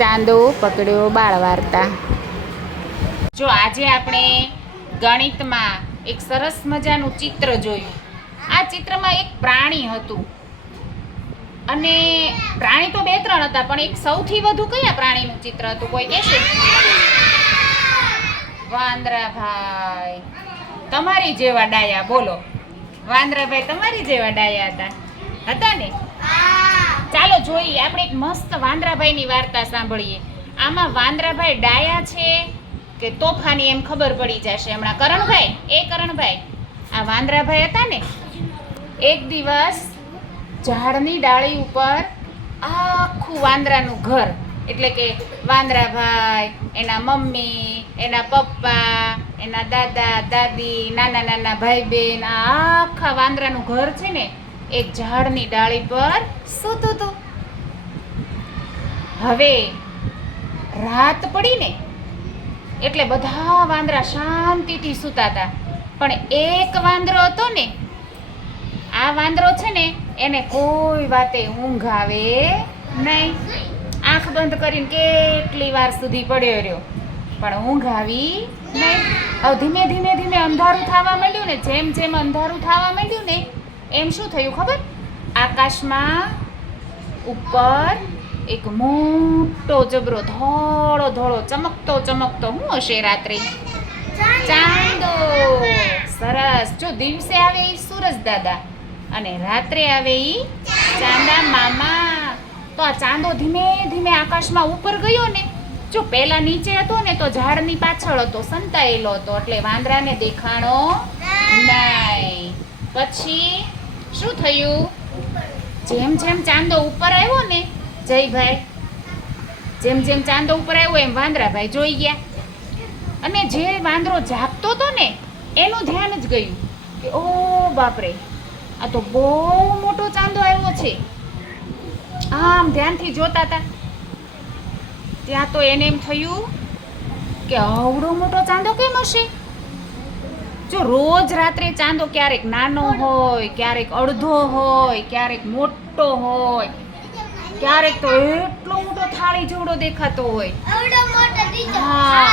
ચાંદો પકડ્યો બાળ વાર્તા. જો આજે આપણે ગણિતમાં એક સરસ મજાનું ચિત્ર જોયું. આ ચિત્રમાં એક પ્રાણી હતું. અને પ્રાણી તો બે ત્રણ હતા, પણ એક સૌથી વધુ કયા પ્રાણીનું ચિત્ર હતું? કોઈ કહેશે? વાંદરાભાઈ. તમારી જેવા ડાયા, બોલો. વાંદરાભાઈ તમારી જેવા ડાયા હતા. હતા ને? ચાલો જોઈએ, આપણે એક મસ્ત વાંદરાભાઈની વાર્તા સાંભળીએ. આમાં વાંદરાભાઈ ડાયા છે કે તોફાની એમ ખબર પડી જશે હમણાં. કરણભાઈ, એ કરણભાઈ, આ વાંદરાભાઈ હતા ને, એક દિવસ ઝાડની ડાળી ઉપર આખું વાંદરાનું ઘર, એટલે કે વાંદરાભાઈ, એના મમ્મી, એના પપ્પા, એના દાદા, દાદી, નાના નાના ભાઈ બહેન આખા વાંદરાનું ઘર છે ને એક ઝાડની ડાળી પર સૂતું હતું હવે રાત પડીને એટલે બધા વાંદરા શાંતિથી સૂતા હતા. પણ એક વાંદરો હતો ને, આ વાંદરો છે ને, એને કોઈ વાતે ઊંઘ આવે નહીં. આંખ બંધ કરીને કેટલી વાર સુધી પડ્યો રહ્યો. પણ ઊંઘ આવી નહીં. ધીમે ધીમે ધીમે અંધારું થવા માંડ્યું ને, જેમ જેમ અંધારું થવા માંડ્યું ને એમ શું થયું ખબર? આકાશમાં ઉપર એક મોટો જબરો ધોળો ધોળો ચમકતો ચમકતો શું હશે રાત્રે? ચાંદો! સરસ! જો દિવસે આવે ઈ સૂરજ દાદા અને રાત્રે આવે એ ચાંદા મામા. તો આ ચાંદો ધીમે ધીમે આકાશમાં ઉપર ગયો ને જો પહેલા નીચે હતો ને તો ઝાડની પાછળ હતો સંતાયેલો હતો એટલે વાંદરાને દેખાણો નહીં. પછી શું થયું? જેમ જેમ ચાંદો ઉપર આવ્યો ને, જયભાઈ, જેમ જેમ ચાંદો ઉપર આવ્યો, એમ વાંદરાભાઈ જોઈ ગયા. અને જે વાંદરો જાગતો હતો ને, એનું ધ્યાન જ ગયું કે, ઓ બાપરે, આ તો બહુ મોટો ચાંદો આવ્યો છે. આમ ધ્યાનથી જોતા હતા. ત્યાં તો એને એમ થયું કે, આવડો મોટો ચાંદો કેમ હશે? જો રોજ રાત્રે ચાંદો ક્યારેક નાનો હોય ક્યારેક અડધો હોય ક્યારેક મોટો હોય ક્યારેક તો એટલો મોટો થાળી જેવડો દેખાતો હોય. હા.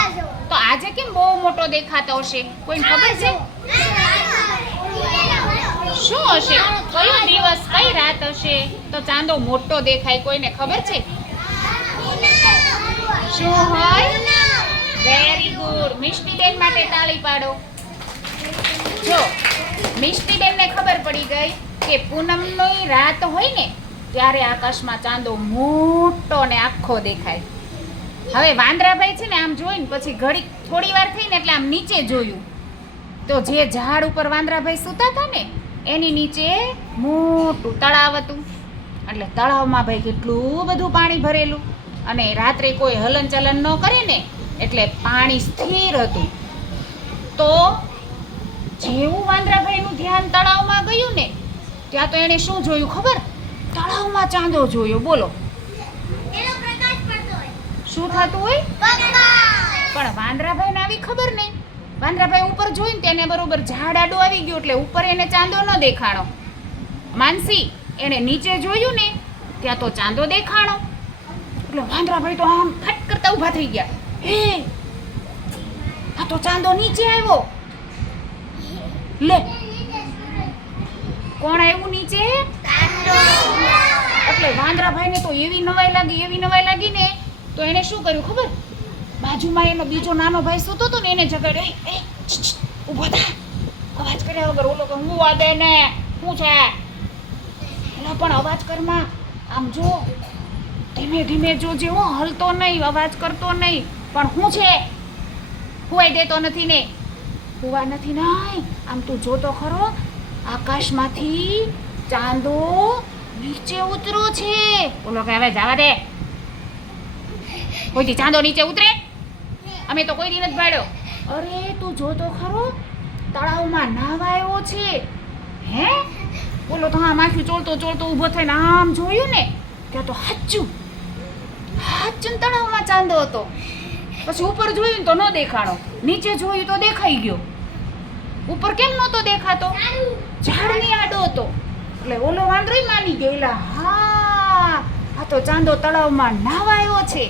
તો આજે કેમ બહુ મોટો દેખાતો હશે? કોઈને ખબર છે? શું હશે? કયો દિવસ કઈ રાત હશે? તો ચાંદો મોટો દેખાય કોઈને ખબર છે? શું હોય? વેરી ગુડ મિષ્ટીબેન માટે તાળી પાડો. જો, મિષ્ટીબેનને ખબર પડી ગઈ કે પૂનમની રાત હોય ને, ત્યારે આકાશમાં ચાંદો મોટો ને આખો દેખાય. હવે વાંદરાભાઈ છે ને આમ જોઈને પછી ઘડી થોડી વાર થઈને એટલે આમ નીચે જોયું. તો જે ઝાડ ઉપર વાંદરાભાઈ સૂતા હતા ને, એની નીચે મોટું તળાવ હતું. એટલે તળાવમાં ભાઈ કેટલું બધું પાણી ભરેલું. અને રાત્રે કોઈ હલનચલન ન કરે ને, એટલે પાણી સ્થિર હતું. તો જેવું વાંદરાભાઈનું ધ્યાન તળાવમાં ગયું ને ત્યાં તો એણે શું જોયું ખબર? તળાવમાં ચાંદો જોયો બોલો. શું થતું હોય? પણ વાંદરાભાઈને આવી ખબર નહીં. વાંદરાભાઈ ઉપર જોઈને તેને બરોબર ઝાડ આડો આવી ગયો એટલે ઉપર એને ચાંદો ન દેખાણો. માનસી એણે નીચે જોયું ને ત્યાં તો ચાંદો દેખાણો. એટલે વાંદરાભાઈ તો આમ ફટ કરતા ઊભા થઈ ગયા. હે! આ તો ચાંદો નીચે આવ્યો. લે. કોણ આવ્યું નીચે? એટલે વાંદરાભાઈને તો એવી નવાઈ લાગી એવી નવાઈ લાગી ને તો એને શું કર્યું ખબર? બાજુમાં એનો બીજો નાનો ભાઈ સૂતો હતો ને એને જગાડ્યો. "એ, ઊભો થા. અવાજ કર્યા વગર ઓલો હું વાદે ને શું છે? એનો પણ અવાજ કરમાં આમ જો ધીમે ધીમે જો હો હલતો નહીં અવાજ કરતો નહીં પણ હું છે? હુવાઈ દેતો નથી ને. હુવા નથી નહીં આમ તું જોતો ખરો, આકાશમાંથી ચાંદો નીચે ઉતરો છે. બોલો કે હવે જવા દે. કોઈથી ચાંદો નીચે ઉતરે? અમે તો કોઈ દિવસ પાડ્યો અરે, તું જોતો ખરો, તળાવમાં નાવા આવ્યો છે. હે? બોલો તો હા માખી ચોળતો ચોળતો ઊભો થઈને આમ જોયું ને, ત્યાં તો હાચું હાચું તળાવમાં ચાંદો હતો. પછી ઉપર જોયું તો ન દેખાણો નીચે જોયું તો દેખાઈ ગયો. ઉપર કેમ નહોતો દેખાતો? ઝાડની આડો હતો. એટલે ઓલો વાંદરો માની ગયો એલા હા આ તો ચાંદો તળાવમાં નાવા આવ્યો છે.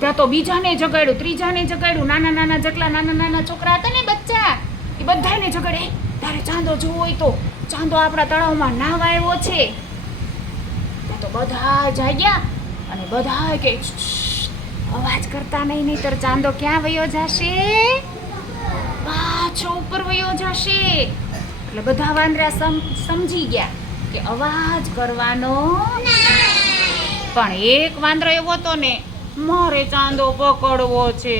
ત્યાં તો બીજાને જગાડ્યું ત્રીજાને જગાડ્યું નાના નાના જેટલા નાના નાના છોકરા હતા ને બચ્ચા એ બધાને જગાડે તારે ચાંદો જોવો હોય તો ચાંદો આપણા તળાવમાં નાવા આવ્યો છે તો બધા જાગ્યા અને બધા કે "શ્શ, શ્શ, અવાજ કરતા નહીં, નહીતર ચાંદો ક્યાં વયો જશે? પાછો ઉપર વયો જશે. એટલે બધા વાંદરા સમજી ગયા કે અવાજ કરવાનો પણ એક વાંદરો એવો હતો ને, મારે ચાંદો પકડવો છે.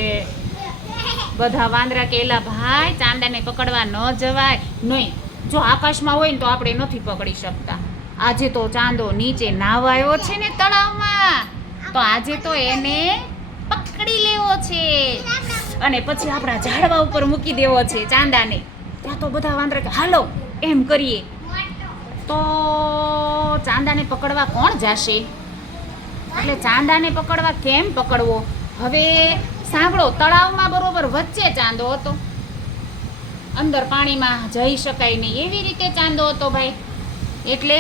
બધા વાંદરા કેલા ભાઈ, ચાંદાને પકડવા ન જવાય. નહીં, જો આકાશમાં હોય ને તો આપણે નથી પકડી શકતા. આજે તો ચાંદો નીચે નાવાયો છે ને તળાવમાં. તો આજે તો એને પકડી લેવો છે. અને પછી આપણા ઝાડવા ઉપર મૂકી દેવો છે ચાંદાને. ત્યાં તો બધા વાંદરા કે, હાલો, એમ કરીએ. તો ચાંદાને પકડવા કોણ જાશે? એટલે ચાંદાને પકડવા કેમ પકડવો? હવે સાંભળો, તળાવમાં બરોબર વચ્ચે ચાંદો હતો. અંદર પાણીમાં જઈ શકાય નહીં. એવી રીતે ચાંદો હતો ભાઈ. એટલે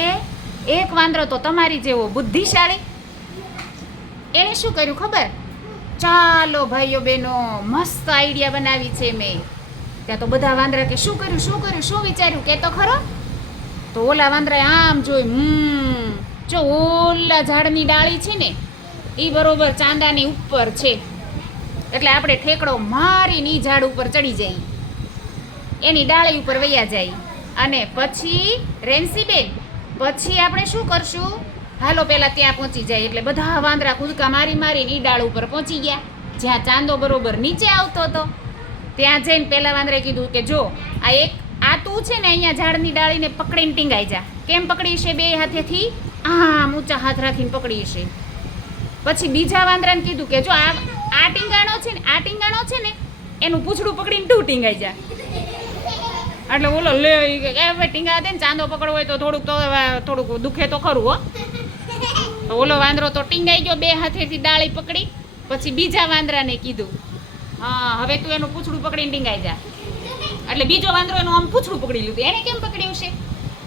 એક વાંદરો તો તમારી જેવો બુદ્ધિશાળી. એણે શું કર્યું ખબર? ચાલો ભાઈઓ બહેનો, મસ્ત આઈડિયા બનાવી છે મેં. ત્યાં તો બધા વાંદરા કે, શું કર્યું શું કર્યું, શું વિચાર્યું? કે તો ખરો? તો ઓલા વાંદરાએ આમ જોઈ, હમ, જો ઓલા ઝાડની ડાળી છે ને એ બરોબર ચાંદાની ઉપર છે. એટલે આપણે ઠેકડો મારીને ઝાડ ઉપર ચડી જાય. એની ડાળી ઉપર વૈયા જાય. અને પછી, રેન્સીબેન, પછી આપણે શું કરશું? હાલો પહેલાં ત્યાં પહોંચી જાય એટલે બધા વાંદરા કૂદકા મારી મારીને ઈ ડાળ ઉપર પહોંચી ગયા. જ્યાં ચાંદો બરોબર નીચે આવતો હતો. ત્યાં જઈને પેલા વાંદરે કીધું કે જો, આ એક આ તું છે ને અહીંયા ઝાડની ડાળીને પકડીને ટીંગાઈ જા. કેમ પકડી છે? બે હાથેથી આમ ઊંચા હાથ રાખીને પકડી છે. પછી બીજા વાંદરાને કીધું કે જો, આ આ ટીંગાણો છે ને, આ ટીંગાણો છે ને, એનું પૂંછડું પકડીને તું ટીંગાઈ જા. એટલે ઓલો લે હવે ટીંગા દે ને, ચાંદો પકડવો હોય તો થોડુંક તો, થોડુંક દુખે તો ખરું, હો. ઓલો વાંદરો તો ટીંગાઈ ગયો બે હાથેથી ડાળી પકડી, પછી બીજા વાંદરાને કીધું, હા, હવે તું એનું પૂછડું પકડીને ટીંગાઈ જા. એટલે બીજો વાંદરો એનું આમ પૂછડું પકડી લીધું. એને કેમ પકડ્યું છે?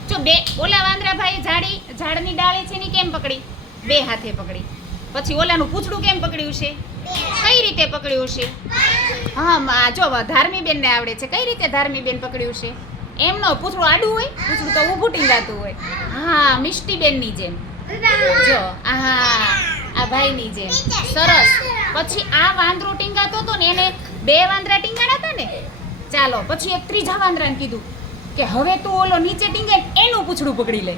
જો બે, ઓલા વાંદરા ભાઈ ઝાડી ઝાડની ડાળી છે એની કેમ પકડી? બે હાથે પકડી. પછી ઓલાનું પૂછડું કેમ પકડ્યું છે? કઈ રીતે પકડ્યું છે? હા જો ધાર્મી બેનને આવડે છે. કઈ રીતે ધાર્મી બેન પકડ્યું છે? એમનો પૂછડું આડું હોય, પૂછડું તો ઊભું ટીંગાતું હોય. હા મિષ્ટી બેનની જેમ. જો આ આ ભાઈની જેમ. સરસ. પછી આ વાંદરો ટીંગાતો હતો ને, એને બે વાંદરા ટીંગાડા હતા ને, ચાલો, પછી એક ત્રીજા વાંદરાને કીધું કે હવે તું ઓલો નીચે ટીંગે એનું પૂછડું પકડી લે.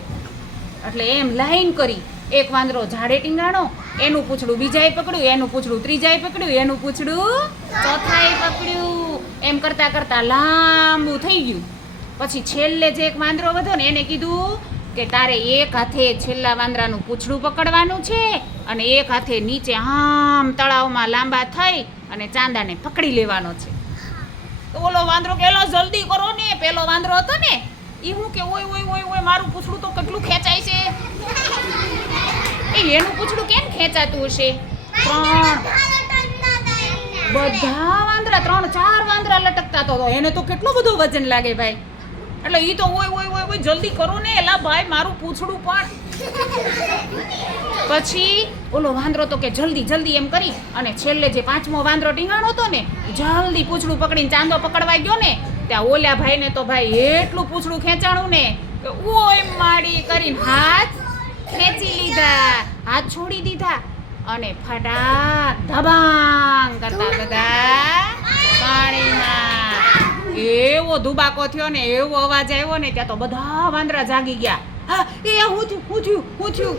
એટલે એમ લાઈન કરી, એક વાંદરો ઝાડે ટીંગાણો એનું પૂછડું બીજાએ પકડ્યું, એનું પૂછડું ત્રીજાએ પકડ્યું, એનું પૂછડું ચોથાએ પકડ્યું. એમ કરતા કરતા લાંબુ થઈ ગયું. પછી છેલ્લે જે એક વાંદરો વધ્યો ને, એને કીધું કે તારે એક હાથે છેલ્લા વાંદરાનું પૂછડું પકડવાનું છે અને એક હાથે નીચે આમ તળાવમાં લાંબા થઈ અને ચાંદાને પકડી લેવાનો છે. તો ઓલો વાંદરો કે "એલો જલ્દી કરો ને. પેલો વાંદરો હતો ને એ હું કે, ઓય ઓય ઓય ઓય, મારું પૂછડું તો કેટલું ખેંચાય છે? એ એનું પૂછડું કેમ ખેંચાતું હશે? ત્રણ બધા વાંદરા, ત્રણ, ચાર વાંદરા લટકતા તો એને તો કેટલો બધો વજન લાગે ભાઈ? એટલે એ તો ઓય ઓય ઓય ઓય, જલ્દી કરો ને. એલા ભાઈ, મારું પૂછડું પણ. પછી ઓલો વાંદરો તો કે જલ્દી જલ્દી એમ કરી અને છેલ્લે જે પાંચમો વાંદરો ટીંગાણો હતો ને જલ્દી પૂછડું પકડીને ચાંદો પકડવા ગયો ને, ત્યાં ઓલા ભાઈને તો ભાઈ એટલું પૂછડું ખેંચાણું ને કે ઓય માડી કરીને હાથ ખેંચી લીધા, હાથ છોડી દીધા અને ફટા ધબાંગ કરતા બધા પાણીમાં. એવો ધુબાકો થયો ને એવો અવાજ આવ્યો ને ત્યાં તો બધા વાંદરા જાગી ગયા. હા એ હું થયું હું થયું હું થયું.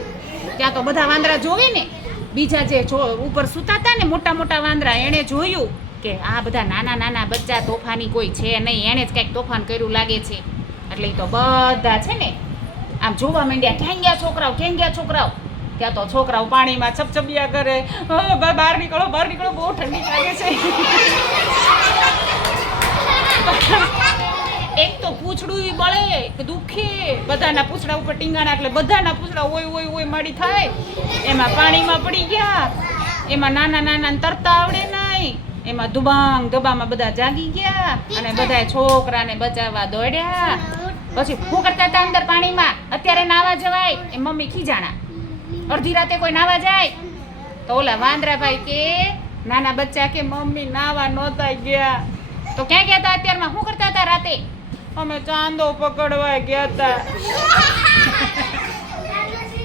ત્યાં તો બધા વાંદરા જોવે ને બીજા જે જો ઉપર સૂતા હતા ને મોટા મોટા વાંદરા એણે જોયું કે આ બધા નાના નાના બચ્ચા તોફાની કોઈ છે નહીં એણે જ કંઈક તોફાન કર્યું લાગે છે. એટલે તો બધા છે ને આમ જોવા માંડ્યા ક્યાં ગયા છોકરાઓ ક્યાં ગયા છોકરાઓ? ત્યાં તો છોકરાઓ પાણીમાં છપછપિયા કરે. "અ, બા- બહાર નીકળો બહાર નીકળો બહુ ઠંડી લાગે છે. પૂંછડું બળે દુખે. બધાના પૂછડા ઉપર ટીંગાણા એટલે બધાના પૂછડા ઓય ઓય ઓય માડી થાય. એમાં પાણીમાં પડી ગયા. એમાં નાના નાના તરતા આવડે નહીં એમાં દુબાંગ દબામાં બધા જાગી ગયા. અને બધા છોકરાને બચાવવા દોડ્યા. પછી શું કરતા હતા અંદર પાણીમાં? અત્યારે નાવા જવાય. એ મમ્મી ખીજાણા. અડધી રાતે કોઈ નાવા જાય? તો ઓલા વાંદરાભાઈ કે, નાના બચ્ચા કે મમ્મી નાવા નહોતા ગયા. તો ક્યાં ગયા હતા અત્યારમાં? શું કરતા હતા રાતે? અમે ચાંદો પકડવા ગયા હતા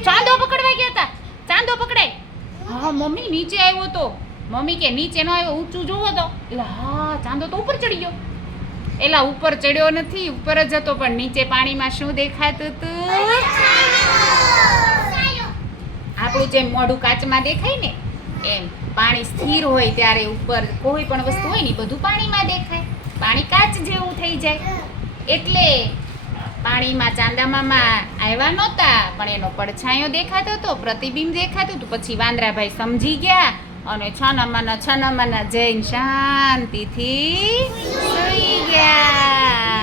ચાંદો પકડવા ગયા હતા ચાંદો પકડાય હા, મમ્મી નીચે આવ્યો તો. મમ્મી કે નીચે નો આવ્યો, ઊંચું જોવો તો. એટલે, હા, ચાંદો તો ઉપર ચડી ગયો. એલા ઉપર ચડ્યો નથી, ઉપર જ હતો, પણ નીચે પાણીમાં શું દેખાતું હતું આપણું જેમ મોઢું કાચમાં દેખાય ને, એમ પાણી સ્થિર હોય ત્યારે ઉપર કોઈ પણ વસ્તુ હોય ને બધું પાણીમાં દેખાય. પાણી કાચ જેવું થઈ જાય. એટલે પાણીમાં ચાંદામામાં આવ્યા નહોતા, પણ એનો પડછાયો દેખાતો હતો, પ્રતિબિંબ દેખાતું હતું. પછી વાંદરાભાઈ સમજી ગયા અને છાનામાના છાનામાના જઈને શાંતિથી સૂઈ ગયા.